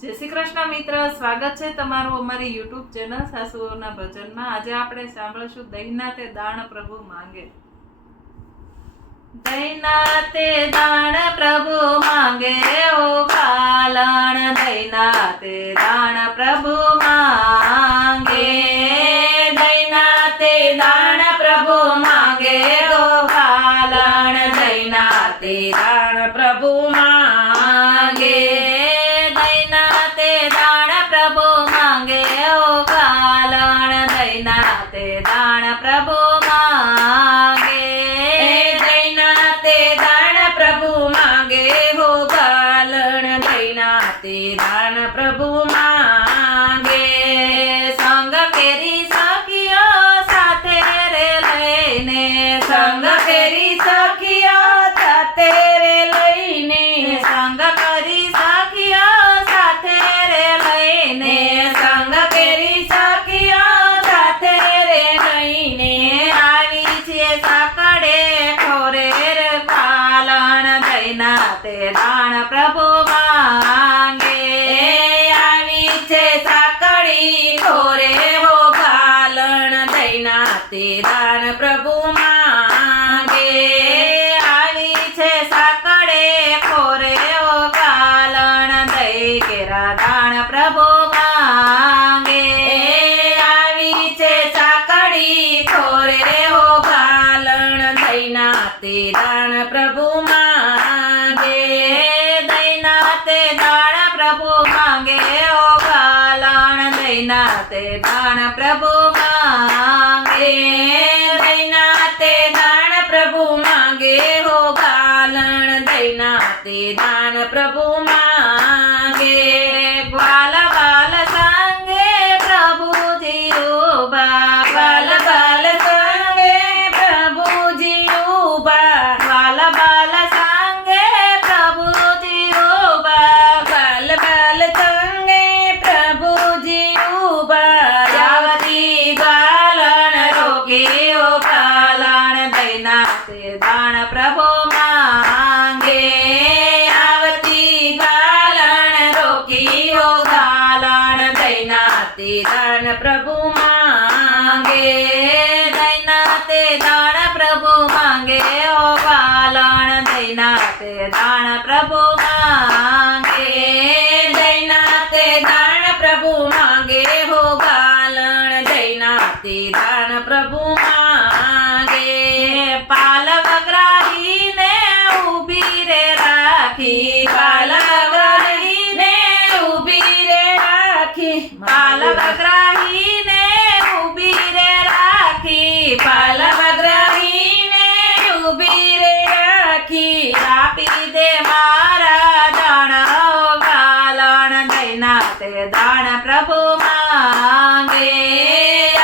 જય શ્રી કૃષ્ણ મિત્ર, સ્વાગત છે તમારું અમારી યુટ્યુબ ચેનલ સાસુઓના ભજનમાં। આજે આપણે સાંભળશું દહીંના તે દાણ પ્રભુ માંગે। દહીંના તે દાણ પ્રભુ માંગે ઓ કાલણ, દહીંના તે દાણ પ્રભુ માંગે। દહીંના તે દાણ પ્રભુ માંગે ઓ કાલણ, દહીંના તે દાણ પ્રભુ માંગે। પ્રભુ માંગે ઓ કાલણ, દહીંના તે દાણ પ્રભુ માંગે। દહીંના તે દાણ પ્રભુ માંગે હો કાલણ, દહીંના તે દાણ પ્રભુ માંગે। સંગ કેરી સખીઓ સાથે રે લઈને, સંગ કેરી સખીઓ સાથે રે લઈને, સંગ કરી સખીઓ સાથે રે લઈને, સંગ કેરી સખીઓ સાથે રે લઈને, આવી છે સાકડે ખોરે રે કાલણ, દહીંના તે દાણ પ્રભુ માંગે। આવી છે સાકડી ખોરે હો કાલણ, દહીંના તે દાણ પ્રભુ માંગે। આવી છે સાકડે ખોરે હો કાલણ, દહીં કેરા દાણ પ્રભુ માંગે। આવી છે સાકડી ખોરે હો કાલણ, દહીંના તે દાણ પ્રભુ માંગે। દહીંના તે દાણ પ્રભુ માંગે ઓ કાલણ, દહીંના તે દાણ પ્રભુ માંગે। દહીંના તે દાણ પ્રભુ માંગે હો કાલણ, દહીંના તે દાણ પ્રભુ માંગે। ગ્વાલ બાલ સંગે પ્રભુજી ઉભા, ગ્વાલ બાલ સંગે પ્રભુજી ઉભા, ગ્વાલ બાલ સંગે પ્રભુજી ઉભા, ગ્વાલ બાલ સંગે પ્રભુજી ઉભા। આવતી ગાલણ રોકી ઓ કાલણ, દહીંના તે દાણ પ્રભુ માંગે। આવતી ગાલણ રોકી ઓ કાલણ, દહીંના તે દાણ પ્રભુ માંગે। દહીંના તે દાણ પ્રભુ માંગે ઓ કાલણ, દહીંના તે દાણ પ્રભુ માંગે। દહીંના તે દાણ પ્રભુ માંગે હો કાલણ, દહીંના તે દાણ પ્રભુ માંગે। પાલ વગરાહીને ઊભી રે રાખી, પાલ વગરાહીને ઊભી રે રાખી, પાલ વગરાહીને ઊભી રે રાખી, પાલ વગરાહીને ઊભી રે રાખી। આપી દે મારા દાણ ઓ કાલણ, દહીંના તે દાણ પ્રભુ માંગે।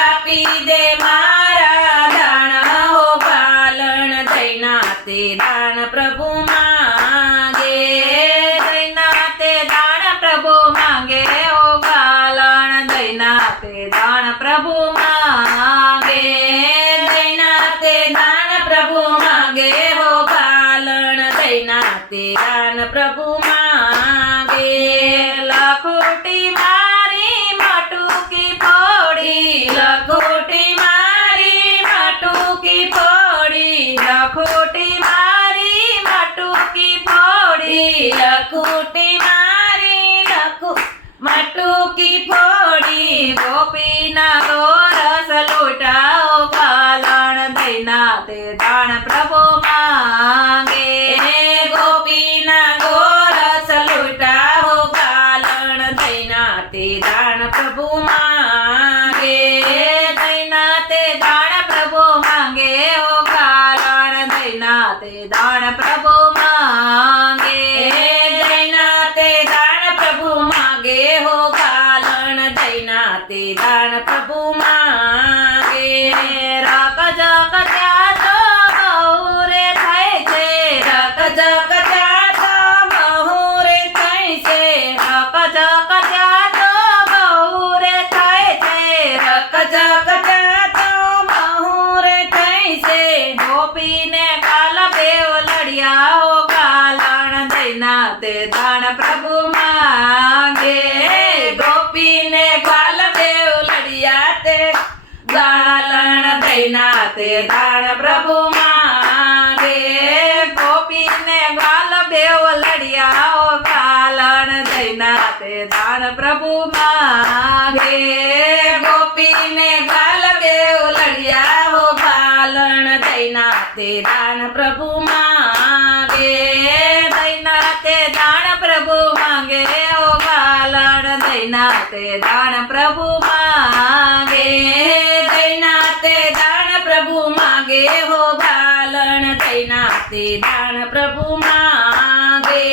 આપી દે મારા દાણ ઓ કાલણ, દહીંના તે દાણ પ્રભુ માંગે। દહીંના તે દાણ પ્રભુ માંગે ઓ કાલણ, દહીંના તે દાણ પ્રભુ માંગે। દહીંના તે દાણ પ્રભુ માંગે હો કાલણ, દહીંના તે દાણ પ્રભુ માંગે। લખોટી મારી મટુકી ફોડી, લખોટી મારી મટુકી ફોડી, લખોટી મારી મટુકી ફોડી, લખોટી મારી મટુકી ફોડી। ગોપીના ગોરસ લૂંટાઓ કાલણ, દહીંના તે દાણ પ્રભુ માંગે। ગોપીના ગોરસ લૂંટાઓ કાલણ, દહીંના તે દાણ પ્રભુ માંગે। દહીંના તે દાણ પ્રભુ માંગે ઓ કાલણ, દહીંના તે દાણ પ્રભુ માંગે। દહીંના તે દાણ પ્રભુ માંગે હો કાલણ, દહીંના તે દાણ પ્રભુ માંગે। રકજક ત્યાં તો બહુ રે થાય છે, રકજક ત્યાં તો બહુ રે થાય છે, રકજક ત્યાં તો બહુ રે થાય છે, રકજક ત્યાં તો બહુ રે થાય છે। ગોપીને કાલ બેવ લડ્યા ઓ કાલણ, દહીંના તે દાણ પ્રભુ માંગે। દાન પ્રભુ માંગે ગોપીને ગાલ બેવ લડિયા ઓ ગાલણ દઈના તે દાન પ્રભુ માંગે ગોપીને ગાલ બેવ લડિયા હો ગાલણ દઈના તે દાન પ્રભુ માંગે દઈના તે દાન પ્રભુ માંગે ઓ ગાલણ દઈના તે દાન પ્રભુ માંગે દઈના તે દાન પ્રભુ માંગે હો ગાલણ દઈના તે દાન પ્રભુ માંગે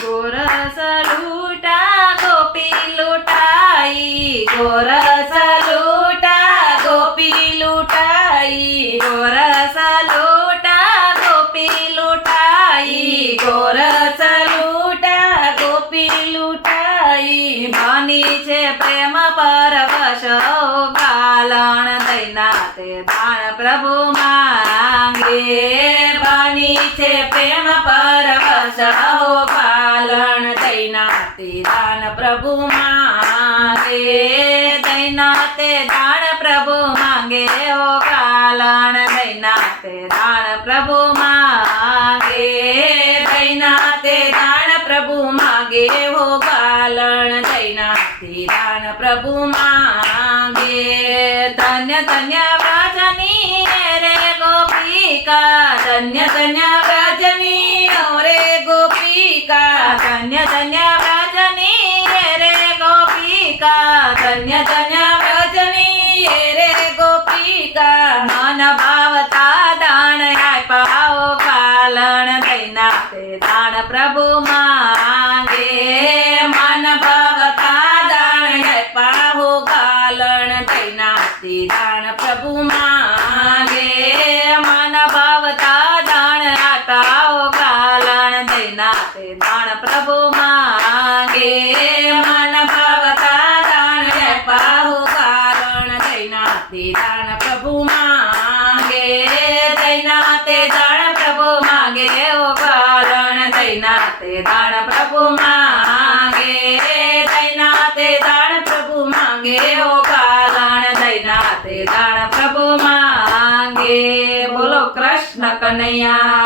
ગોરસ લૂટા ગોપી લૂટાઈ ગોરસ લૂટા ગોપી લૂટાઈ ગોરસ લૂટા ગોપી લૂટાઈ ગોરસ લૂટા ગોપી લૂટાઈ બની છે પ્રેમ પરવશ ઓ ગાલણ દઈના તે દાન પ્રભુ માંગે બની છે પ્રેમ પરવશ હો ગાલણ દઈના તે દાન પ્રભુ માંગે દઈના તે દાન પ્રભુ માંગે ઓ ગાલણ દઈના તે દાન પ્રભુ માંગે દઈના તે દાન પ્રભુ માંગે હો ગાલણ દઈના તે દાન પ્રભુ માંગે ધન્ય ધન્ય વ્રજની રે ગોપિકા ધન્ય ધન્ય વ્રજની રે ગોપિકા ધન્ય ધન્ય વ્રજની રે ગોપિકા ધન્ય ધન્ય વ્રજની રે ગોપિકા મન ભાવતા દાન આપ્યા ઓ ગાલણ દઈના તે દાન પ્રભુ માંગે મન ભવતા દાન આપ્યા હો ગાલણ દઈના તે દાન પ્રભુ માંગે મન ભાવતા દાન આપ્યા ઓ ગાલણ દઈના તે દાન પ્રભુ માંગે મન ભવતા દાન આપ્યા હો ગાલણ દઈના તે દાન પ્રભુ માંગે દઈના તે દાન પ્રભુ માંગે ઓ ગાલણ દઈના તે દાન પ્રભુ માંગે દઈના તે દાન પ્રભુ માંગે ઓ ગાલણ દઈના તે દાન પ્રભુ માંગે બોલો કૃષ્ણ કનૈયા